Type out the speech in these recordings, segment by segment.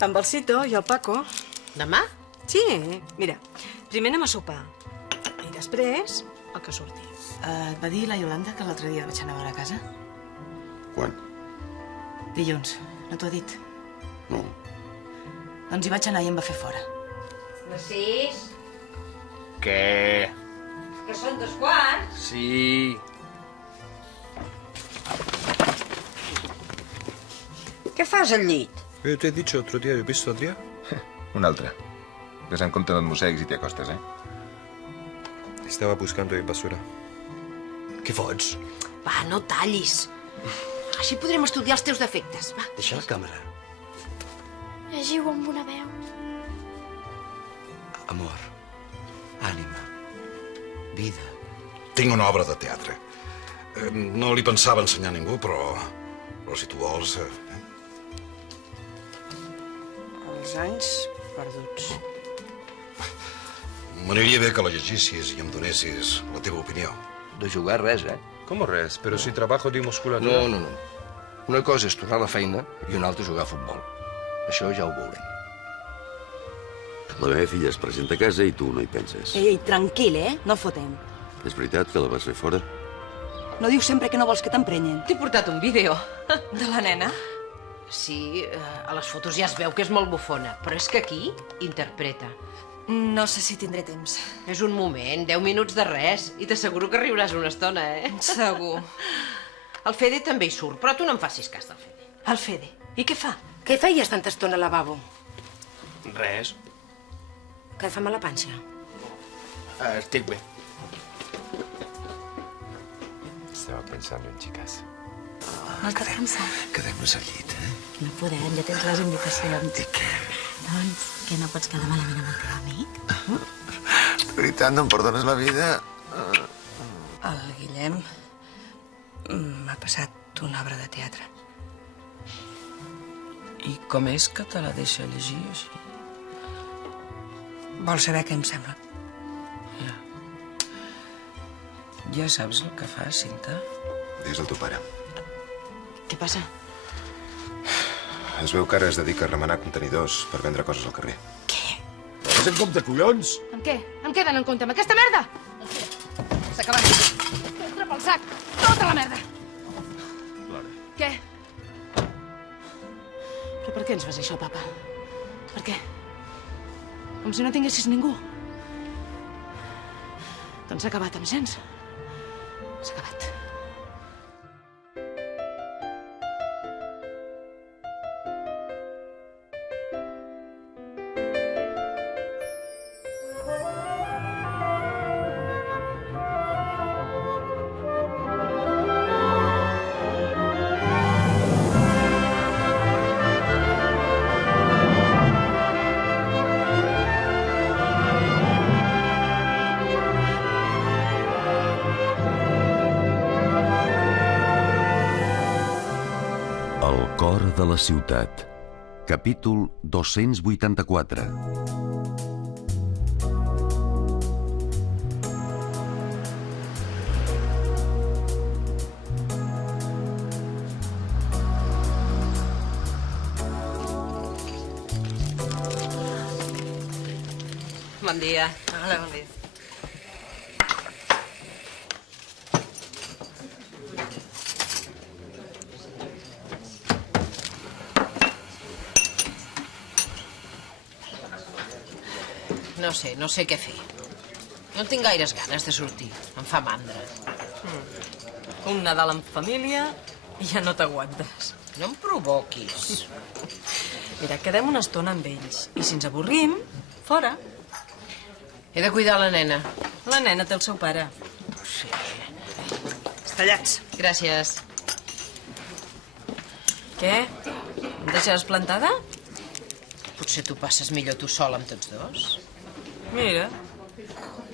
Amb el Cito i el Paco. Demà? Sí, mira, primer anem a sopar. I després, el que surti. Et va dir la Iolanda que l'altre dia vaig anar a veure a casa? Quan? Dilluns. No t'ho ha dit? No. Doncs hi vaig anar i em va fer fora. Narcís, Què? que són 2:15. Sí. Què fas al llit? Yo te he dicho otro día, ¿he visto a Adrià? Un altre. Ves en compte no et mosseguis i t'hi acostes, Estaba buscando en basura. Què fots? Va, no tallis. Així podrem estudiar els teus defectes, va. Deixa la càmera. Llegiu amb una veu. Amor, ànima, vida. Tinc una obra de teatre. No li pensava ensenyar a ningú, però si tu vols... Els anys perduts. M'aniria bé que la llegissis i em donessis la teva opinió. De jugar res, Com res? Però si trabajo de musculatura... No. Una cosa és tornar a la feina i una altra jugar a futbol. Això ja ho veurem. La meva filla es presenta a casa i tu no hi penses. Ei, tranquil, No fotem. És veritat que la vas fer fora? No dius sempre que no vols que t'emprenyen. T'he portat un vídeo. De la nena? Sí, a les fotos ja es veu que és molt bufona, però és que aquí interpreta. No sé si tindré temps. És un moment, 10 minuts de res, i t'asseguro que riuràs una estona, Segur. El Fede també hi surt, però tu no em facis cas del Fede. El Fede. I què fa? Què feies tanta estona al lavabo? Res. Que et fa mal la panxa? Estic bé. Estaba pensando en chicas. No estàs cansat? Quedem-nos al llit, No podem, ja tens les invitacions. I què? Doncs que no pots quedar malament amb el teu amic? De veritat, no em perdones la vida? El Guillem m'ha passat una obra de teatre. I com és que te la deixa llegir així? Vols saber què em sembla? Ja saps el que fas, Cinta? Digues al teu pare. Què passa? Es veu que ara es dedica a remenar contenidors per vendre coses al carrer. Tens en compte, collons? Amb què? Em queden en compte amb aquesta merda? S'ha acabat. Entra pel sac. Tota la merda. Què? Però per què ens fas això, papa? Per què? Com si no tinguessis ningú. Doncs s'ha acabat, em sents? S'ha acabat. El cor de la ciutat. Capítol 284. Bon dia. Hola, bon dia. No sé què fer. No tinc gaires ganes de sortir. Em fa mandra. Un Nadal en família i ja no t'aguantes. No em provoquis. Mira, quedem una estona amb ells. I si ens avorrim, fora. He de cuidar la nena. La nena té el seu pare. Sí. Estallats. Gràcies. Què? Em deixaràs plantada? Potser tu passes millor tu sol amb tots dos. Mira,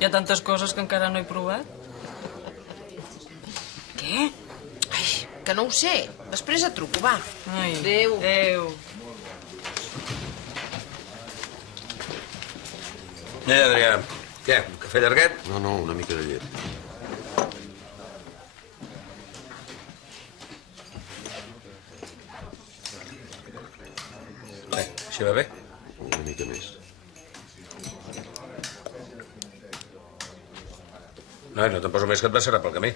hi ha tantes coses que encara no he provat. Què? Ai, que no ho sé. Després et truco, va. Ai, Adéu. Adéu. Adrià, què, un cafè llarguet? No, una mica de llet. Així va bé? Una mica més. Noi, no te'n poso més que et passarà pel camí.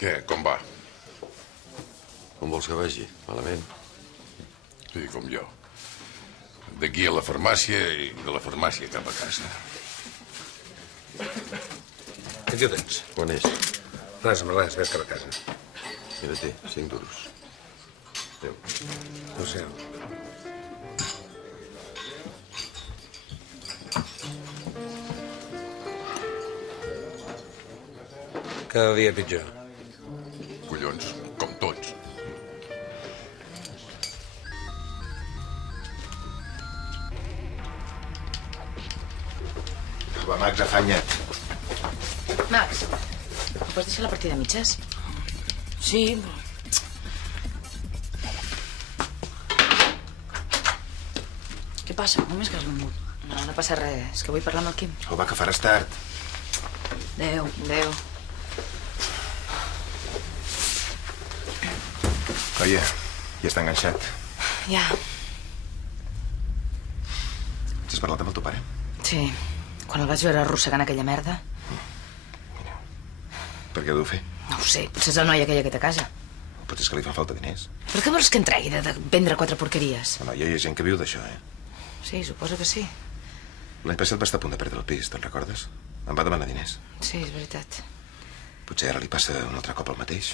Què, com va? Com vols que vagi? Malament? Sí, com jo. D'aquí a la farmàcia i de la farmàcia cap a casa. Aquí ho tens. Quan és? Res, ves cap a casa. Mira, té, 5 duros. Adéu. Adéu-siau. Cada dia pitjor. Collons, com tots. Va, Max, afanya't. Max, pots deixar la partida a mitges? Sí, Què passa? Només que has venut. No passa res. És que vull parlar amb el Quim. Oh, va, que faràs tard. Adéu. Oye, ja està enganxat. Ja. Has parlat amb el teu pare? Sí. Quan el vaig veure arrossegant aquella merda. Per què ho deu fer? No ho sé. Potser és la noia aquella que té a casa. Potser és que li fa falta diners. Per què vols que en tregui de vendre 4 porqueries? No, hi ha gent que viu d'això, eh? Sí, suposo que sí. L'any passat va estar a punt de perdre el pis, te'n recordes? Em va demanar diners. Sí, és veritat. Potser ara li passa un altre cop el mateix.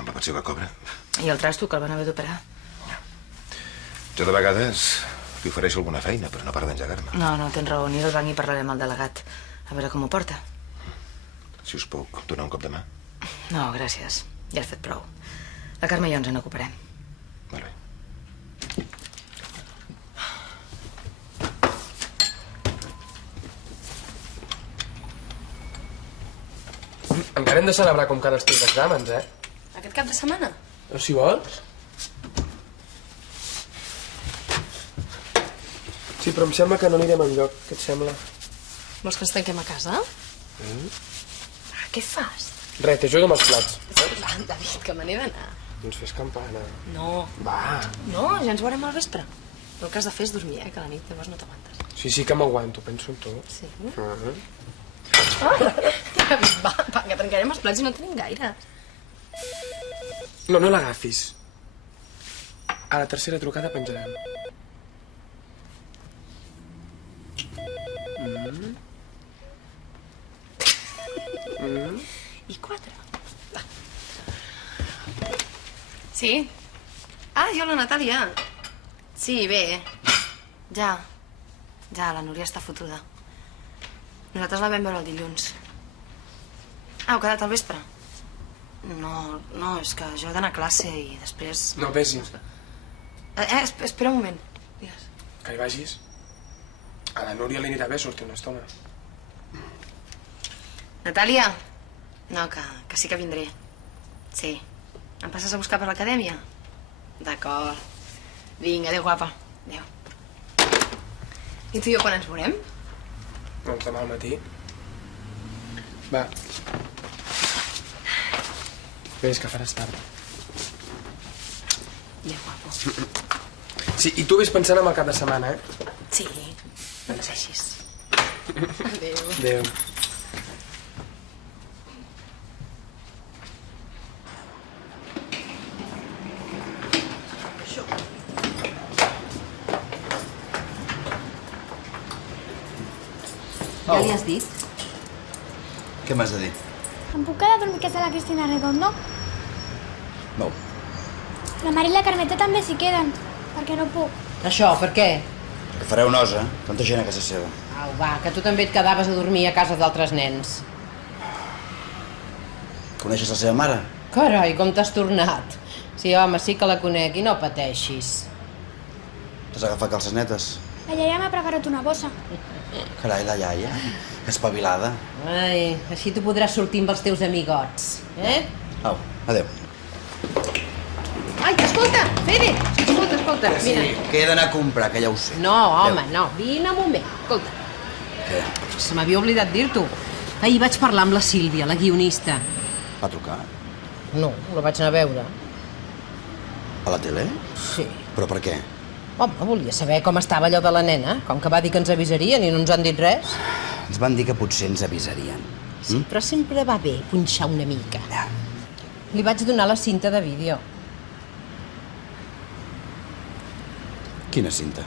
Amb la pensió que cobra. I el trasto que el van haver d'operar? Jo de vegades li ofereixo alguna feina, però no para d'engegar-me. No, tens raó. Aniré al banc i parlaré amb el delegat. A veure com ho porta. Si us puc donar un cop de mà. No, gràcies. Ja has fet prou. La Carme i jo ens en ocuparem. Molt bé. Encara hem de celebrar com cada estiu d'exàmens, eh? Aquest cap de setmana? O si vols. Sí, però em sembla que no anirem enlloc. Què et sembla? Vols que ens tanquem a casa? Què fas? Res, t'ajudo amb els plats. Va, David, que me n'he d'anar. Doncs fes campana. No. Va. No, ja ens veurem al vespre. El que has de fer és dormir, que a la nit llavors no t'aguantes. Sí que m'aguanto, penso en tu. Sí? David, va, que trencarem els plats i no tenim gaire. No l'agafis. A la tercera trucada penjarem. I 4. Va. Sí? Ah, jo la Natàlia. Sí, bé. Ja, la Núria està fotuda. Nosaltres la vam veure el dilluns. Heu quedat al vespre? No, és que jo he d'anar a classe i després... No, vés-hi. Espera un moment. Digues. Que hi vagis. A la Núria li anirà bé sortir una estona. Natàlia? No, que sí que vindré. Sí. Em passes a buscar per l'acadèmia? D'acord. Vinga, adéu, guapa. Adéu. I tu i jo quan ens veurem? Doncs demà al matí. Va. Ves, que faràs tard. Adéu, guapo. Sí, i tu ves pensant en el cap de setmana, eh? Sí, no passeixis. Adéu. Adéu. Ja li has dit? Què m'has de dir? Em puc quedar a dormir a casa de la Cristina Redondo? No. La Mari i la Carmeta també s'hi queden, perquè no puc. Això, per què? Que fareu nosa, tanta gent a casa seva. Au, va, que tu també et quedaves a dormir a casa d'altres nens. Coneixes la seva mare? Carai, com t'has tornat. Sí, home, sí que la conec i no pateixis. T'has agafat calces netes? La iaia m'ha preparat una bossa. Carai, la iaia, que espavilada. Ai, així tu podràs sortir amb els teus amigots, eh? Au, adéu. Ai, escolta, Fede, escolta, mira. Que he d'anar a comprar, que ja ho sé. No, home, no, vine un moment, escolta. Què? Se m'havia oblidat dir-t'ho. Ahir vaig parlar amb la Sílvia, la guionista. Va trucar? No, la vaig anar a veure. A la tele? Sí, Però per què? Home, volia saber com estava allò de la nena, com que va dir que ens avisarien i no ens han dit res. Ens van dir que potser ens avisarien. Sí, però sempre va bé punxar una mica. Li vaig donar la cinta de vídeo. Quina cinta?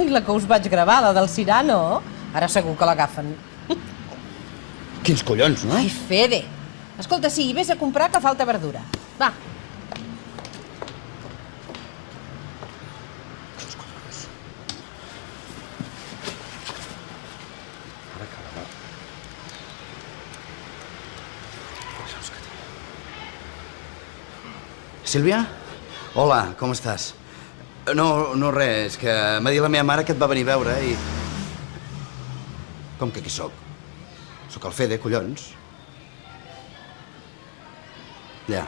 I la que us vaig gravar, la del Cyrano. Ara segur que l'agafen. Quins collons, no? Ai, Fede. Escolta, sí, vés a comprar que falta verdura. Va. Sílvia? Hola, com estàs? No res, que m'ha dit la meva mare que et va venir a veure i... Com que qui sóc? Sóc el Fede, collons. Ja.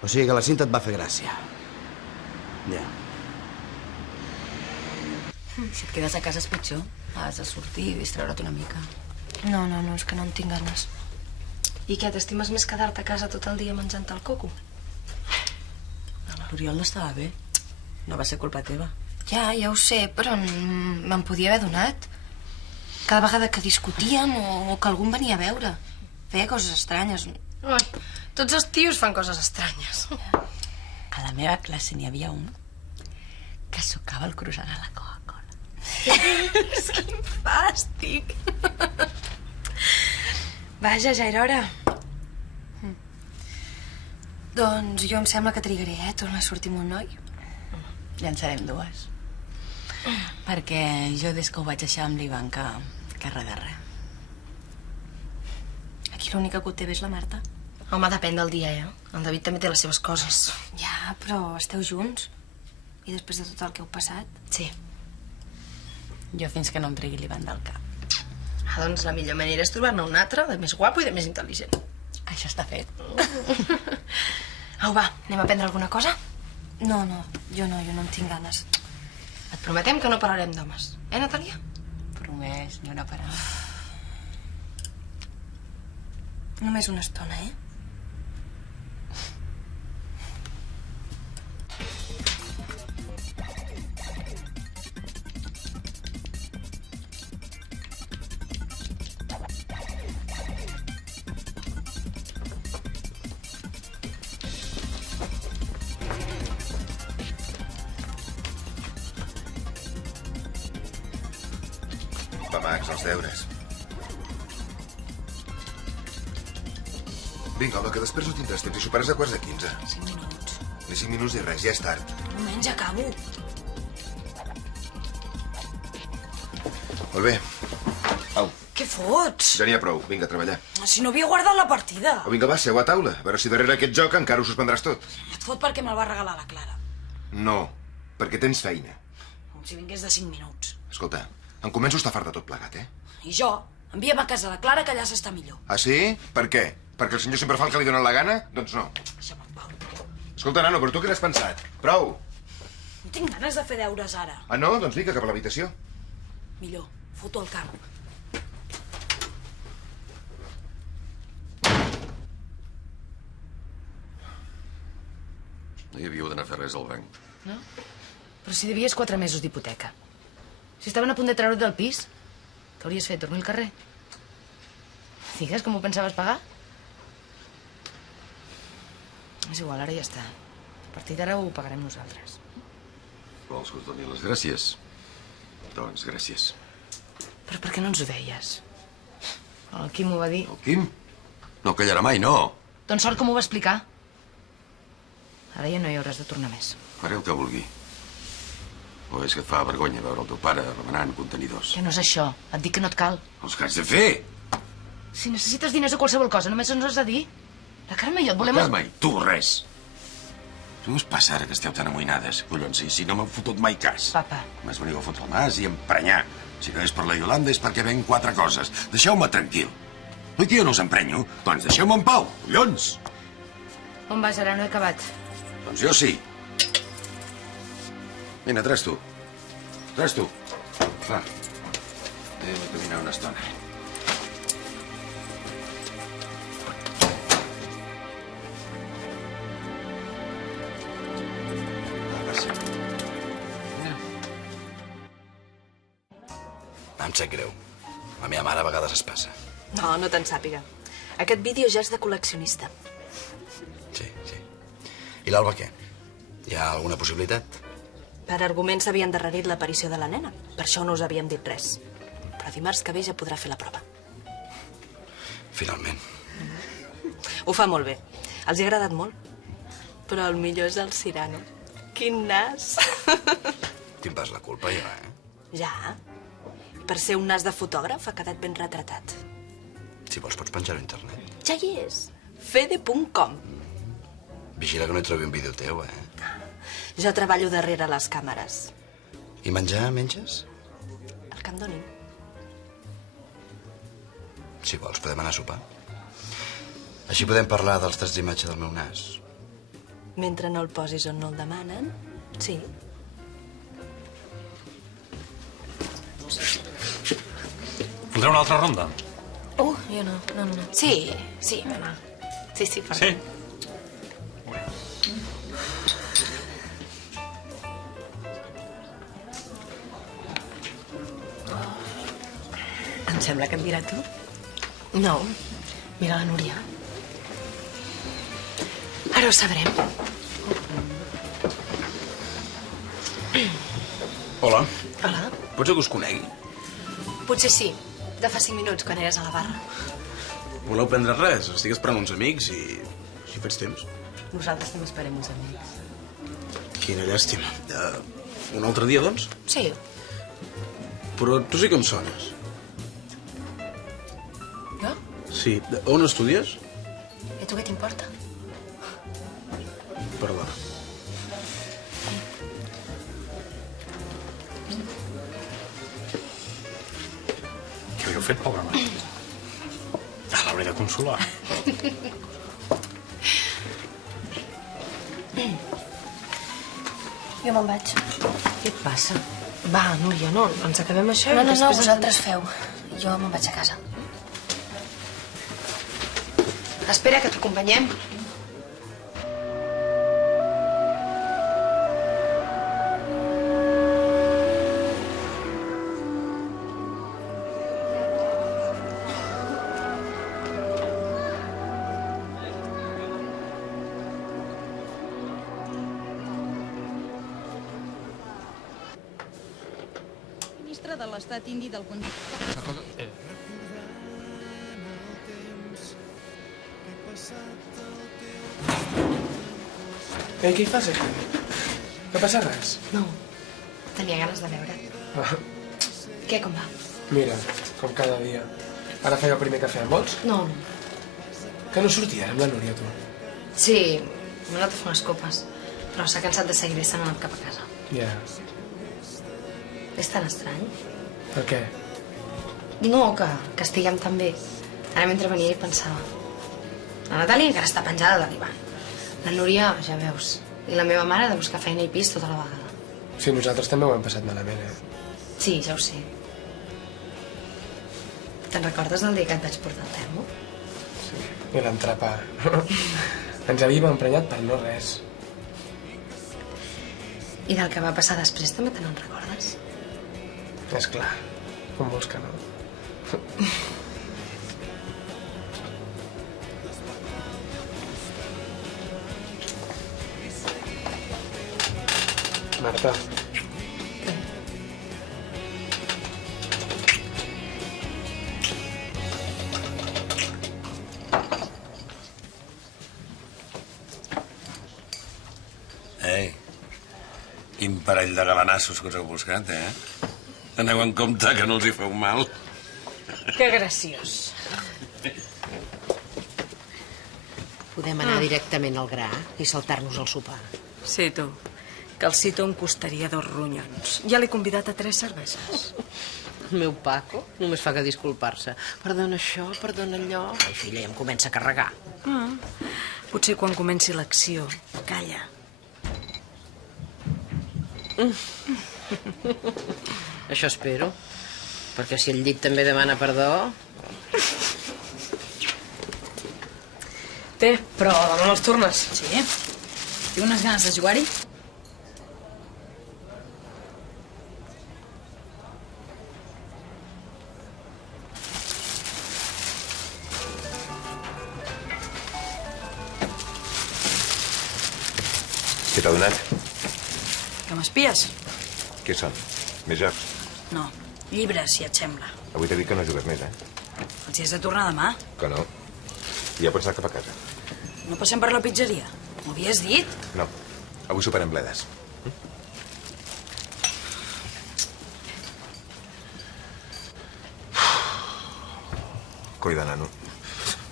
O sigui que la cinta et va fer gràcia. Ja. Si et quedes a casa és pitjor. Has de sortir i distreure't una mica. No, és que no en tinc ganes. I què, t'estimes més quedar-te a casa tot el dia menjant el coco? L'Oriol no estava bé. No va ser culpa teva. Ja ho sé, però me'n podia haver donat. Cada vegada que discutíem o que algú em venia a veure. Feia coses estranyes. Ai, tots els tios fan coses estranyes. A la meva classe n'hi havia un que sucava el croissant a la Coca-Cola. Quin fàstic. Vaja, ja era hora. Doncs jo em sembla que trigaré, tornar a sortir amb un noi. Ja en serem dues. Perquè jo des que ho vaig deixar amb l'Ivan que res de res. Aquí l'única que ho té bé és la Marta. Home, depèn del dia, El David també té les seves coses. Ja, però esteu junts? I després de tot el que heu passat? Sí. Jo fins que no em tregui l'Ivan del cap. Doncs la millor manera és trobar-ne un altre, de més guapo i de més intel·ligent. Això està fet. Au, va, anem a prendre alguna cosa? No, jo no en tinc ganes. Et prometem que no parlarem d'homes. Natàlia? Promès, ni una paraula. Només una estona, Va, Max, els deures. Vinga, home, que després no tindràs temps i superes a 15:15. 5 minuts. Ni 5 minuts ni res, ja és tard. Un moment, ja acabo. Molt bé. Au, Què fots? ja n'hi ha prou. Vinga, a treballar. Si no havia guardat la partida. Au, vinga, va, seu a taula. A veure si darrere aquest joc encara ho suspendràs tot. Et fot perquè me'l va regalar la Clara. No, perquè tens feina. Com si vingués de 5 minuts. Escolta, em començo a estar fart de tot plegat, I jo? Envia'm a casa la Clara, que allà s'està millor. Ah, sí? Per què? Perquè el senyor sempre fa el que li dóna la gana? Doncs no. Deixa'm en pau. Escolta, nano, però tu què n'has pensat? Prou. No tinc ganes de fer deures ara. Ah, no? Doncs vinga, cap a l'habitació. Millor, foto al camp. No hi havíeu d'anar a fer res al banc. No? Però si devies 4 mesos d'hipoteca. Si estaven a punt de treure't del pis, què hauries fet, dormir al carrer? Digues com ho pensaves pagar? És igual, ara ja està. A partir d'ara ho pagarem nosaltres. Vols que us doni les gràcies? Doncs gràcies. Però per què no ens ho deies? El Quim ho va dir. El Quim? No callarà mai, no. Doncs sort que m'ho va explicar. Ara ja no hi hauràs de tornar més. Faré el que vulgui. O és que et fa vergonya veure el teu pare remenant contenidors? Que no és això. Et dic que no et cal. Els que haig de fer! Si necessites diners o qualsevol cosa, només ens has de dir. La Carme i jo et volem... La Carme i tu, res. Què us passa ara que esteu tan amoïnades? Collons, si no m'han fotut mai cas. Papa. Només veniu a fotre el nas i emprenyar. Si no és per la Iolanda és perquè ven 4 coses. Deixeu-me tranquil. Oi que jo no us emprenyo? Doncs deixeu-me en pau, collons! On vas ara? No he acabat. Doncs jo sí. Vine, tres tu. Tres tu. Va. Anem a caminar una estona. Va, per si. Em sap greu. La meva mare a vegades es passa. No, no te'n sàpiga. Aquest vídeo ja és de col·leccionista. Sí. I l'Alba què? Hi ha alguna possibilitat? Per arguments s'havia endarrerit l'aparició de la nena. Per això no us havíem dit res. Però dimarts que ve ja podrà fer la prova. Finalment. Ho fa molt bé. Els hi ha agradat molt. Però el millor és el Cyrano. Quin nas! Tinc pas la culpa, jo, Ja. Per ser un nas de fotògraf ha quedat ben retratat. Si vols pots penjar-ho a internet. Ja hi és. Fede.com. Vigila que no hi trobi un vídeo teu, Jo treballo darrere les càmeres. I menjar menges? El que em donin. Si vols, podem anar a sopar. Així podem parlar dels trets d'imatge del meu nas. Mentre no el posis on no el demanen, sí. Voldreu una altra ronda? Jo no. Sí, mama. Sí, per Sí? Em sembla que em dirà tu. No, mira la Núria. Ara ho sabrem. Hola. Hola. Pot ser que us conegui? Potser sí, de fa 5 minuts, quan eres a la barra. Voleu prendre res? Estic esperant uns amics i... si faig temps. Nosaltres també esperem uns amics. Quina llàstima. Un altre dia, doncs? Sí. Però tu sí que em sones. Jo? Sí. On estudies? I a tu què t'importa? Perdona. Què havíeu fet, pobra mare? L'hauré de consolar. Jo me'n vaig. Què et passa? Va, Núria, no, ens acabem això No, i després... vosaltres feu. Jo me'n vaig a casa. Espera, que t'acompanyem. Ministre de l'Estat indi del conjunt. Què hi fas aquí? No passa res? No, tenia ganes de veure't. Ah, Què, com va? mira, com cada dia. Ara feia el primer cafè, en vols? No. Que no sortia ara amb la Núria, tu. Sí, m'he anat a fer unes copes, però s'ha cansat de seguir i se n'ha anat cap a casa. Ja. És tan estrany. Per què? No, que estiguem tan bé. Ara mentre venia i pensava. La Natàlia encara està penjada de l'Ivan. La Núria, ja veus. I la meva mare ha de buscar feina i pis tota la vegada. Sí, nosaltres també ho hem passat malament, Sí, ja ho sé. Te'n recordes del dia que et vaig portar el termo? I l'entrepà. Ens havíem emprenyat per no res. I del que va passar després també te n'en recordes? És clar, com vols que no. Marta. Ei, quin parell de galanassos que us heu buscat, Aneu en compte que no els hi feu mal. Que graciós. Podem anar directament al gra i saltar-nos el sopar. Sí, tu. Que el Cito em costaria 2 ronyons. Ja l'he convidat a 3 cerveses. El meu Paco només fa que disculpar-se. Perdona això, perdona allò... Ai, filla, ja em comença a carregar. Potser quan comenci l'acció, calla. Això espero. Perquè si el llit també demana perdó... Té, però demà no els tornes. Sí? Tinc unes ganes de jugar-hi. Què t'ha donat? Que m'espies? Què són? Més jocs? No, llibres, si et sembla. Avui t'he dit que no jugues més, Els hi has de tornar demà. Que no. Ja pots anar cap a casa. No passem per la pizzeria. M'ho havies dit? No. Avui soparem bledes. Coi de nano.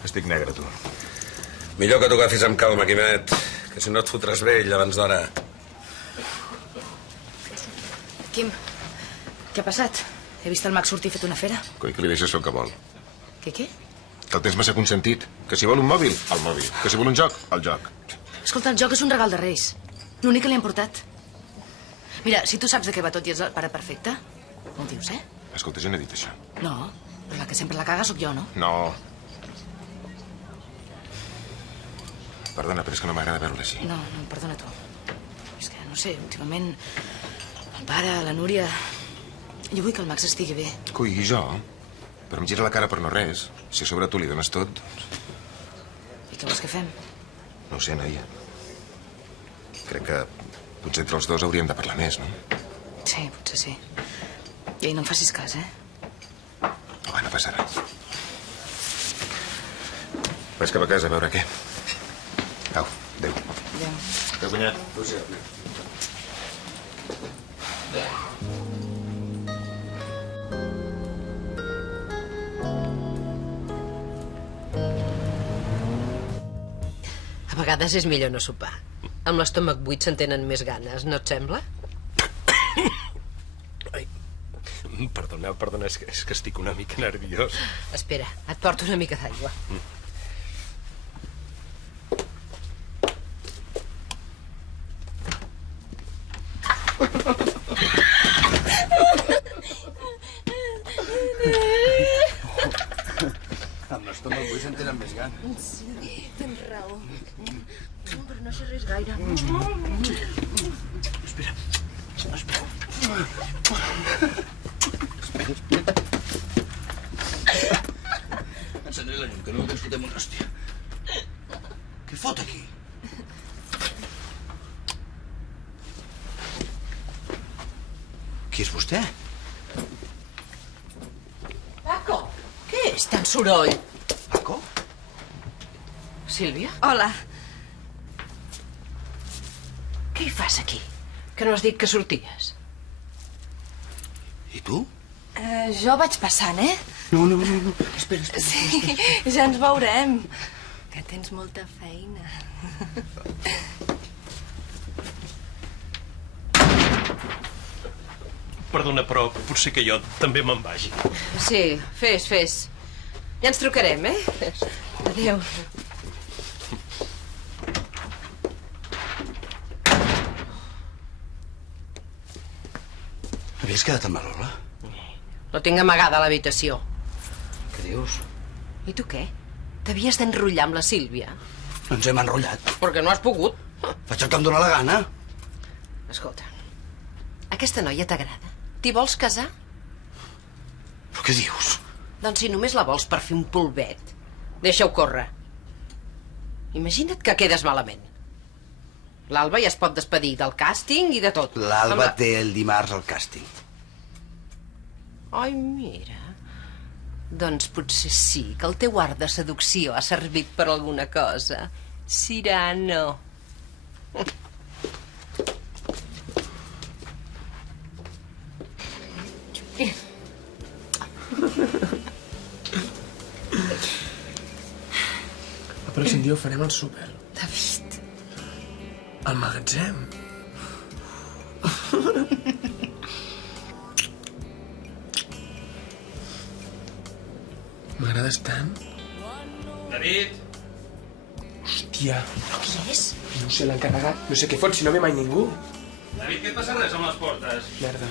Estic negre, tu. Millor que t'ho agafis amb calma, Quimet, que si no et fotràs vell abans d'hora. Quim, què ha passat? He vist el Max sortir fet una fera. Coi, que li deixes fer el que vol. Què? Que el tens massa consentit. Que si vol un mòbil, el mòbil. Que si vol un joc, el joc. Escolta, el joc és un regal de Reis. L'únic que li han portat. Mira, si tu saps de què va tot i ets el pare perfecte, m'ho dius, eh? Escolta, jo no he dit això. No, però la que sempre la caga sóc jo, no? No. Perdona, però és que no m'agrada veure-la així. No, perdona tu. És que, no sé, últimament el pare, la Núria... Jo vull que el Max estigui bé. Coi, i jo? Però em gira la cara per no res. Si a sobre tu li dones tot, doncs... I què vols que fem? No ho sé, noia. Crec que potser entre els dos hauríem de parlar més, no? Sí, potser sí. I no em facis cas, eh? Va, no passa res. Vaig cap a casa a veure què. Au, adéu. Adéu. Adéu, cunyat. Adéu. A vegades és millor no sopar. Amb l'estómac buit se'n tenen més ganes, no et sembla? Perdona, és que estic una mica nerviós. Espera, et porto una mica d'aigua. Amb l'estómac buit se'n tenen més ganes. Sí, tens raó. Però no sé res gaire. Espera. Encendré la llum, que no tens fotem una hòstia. Què fot aquí? Qui és vostè? Paco, què és tant soroll? Paco? Sílvia? Hola. Què hi fas aquí? Que no has dit que sorties? I tu? Jo vaig passant, eh? No. Espera. Sí, ja ens veurem. Que tens molta feina. Perdona, però potser que jo també me'n vagi. Sí, fes. Ja ens trucarem, eh? Adéu. Havies quedat amb la Lola? No tinc amagada a l'habitació. Què dius? I tu què? T'havies d'enrotllar amb la Sílvia? No ens hem enrotllat. Perquè no has pogut. Faig el que em dóna la gana. Escolta, aquesta noia t'agrada? T'hi vols casar? Però què dius? Doncs si només la vols per fer un polvet, deixa-ho córrer. Imagina't que quedes malament. L'Alba ja es pot despedir del càsting i de tot. L'Alba té el dimarts al càsting. Ai, mira. Doncs potser sí que el teu art de seducció ha servit per alguna cosa. Cyrano. El pròxim dia ho farem al súper. David. Al magatzem. M'agrades tant? David! Hòstia. Però qui és? No sé, l'encarregat. No sé què fot, si no ve mai ningú. David, què et passa res amb les portes? Merda.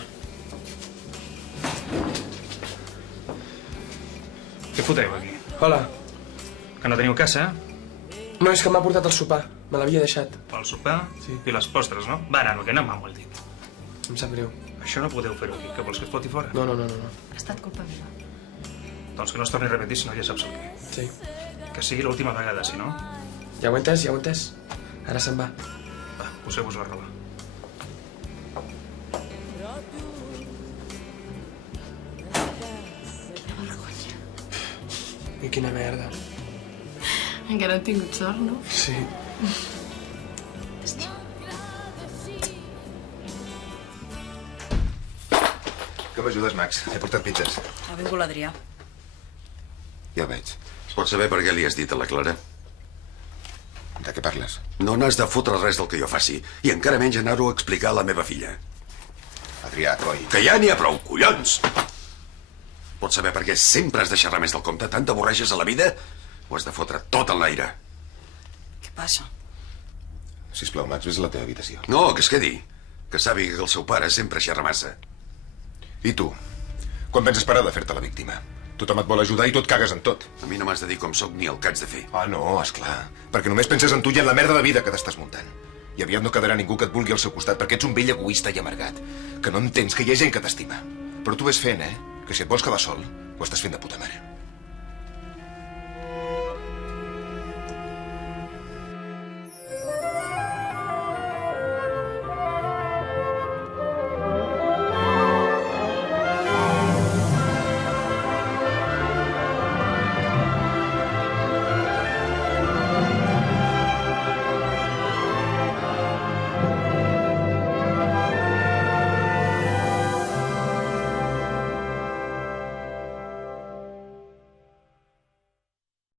Què foteu aquí? Hola. Que no teniu casa? No, és que m'ha portat el sopar. Me l'havia deixat. El sopar? Sí. I les postres, no? Va, nano, que no m'ho has dit. Em sap greu. Això no podeu fer-ho aquí. Que vols que et foti fora? No. Ha estat culpa meva. Doncs que no es torni a repetir, si no ja saps el què. Sí. Que sigui l'última vegada, si no... Ja ho he entès. Ara se'n va. Va. Poseu-vos la roba. I quina merda. Encara han tingut sort, no? Sí. Que m'ajudes, Max? He portat pizzas. Ha vingut l'Adrià. Ja ho veig. Es pot saber per què li has dit a la Clara? De què parles? No n'has de fotre res del que jo faci, i encara menys anar-ho a explicar a la meva filla. Adrià, coi. Que ja n'hi ha prou, collons! Pots saber per què sempre has de xerrar més del compte? Tant t'avorreges a la vida? O has de fotre tot en l'aire? Què passa? Sisplau, Max, vés a la teva habitació. No, que es quedi. Que sàpiga que el seu pare sempre xerra massa. I tu? Quan penses parar de fer-te la víctima? Tothom et vol ajudar i tu et cagues en tot. A mi no m'has de dir com sóc ni el que haig de fer. Ah, no, esclar. Perquè només penses en tu i en la merda de vida que t'estàs muntant. I aviat no quedarà ningú que et vulgui al seu costat, perquè ets un vell egoista i amargat. Que no entens que hi ha gent que t'estima. Però tu ves fent, eh? Que si et vols quedar sol, ho estàs fent de puta mare.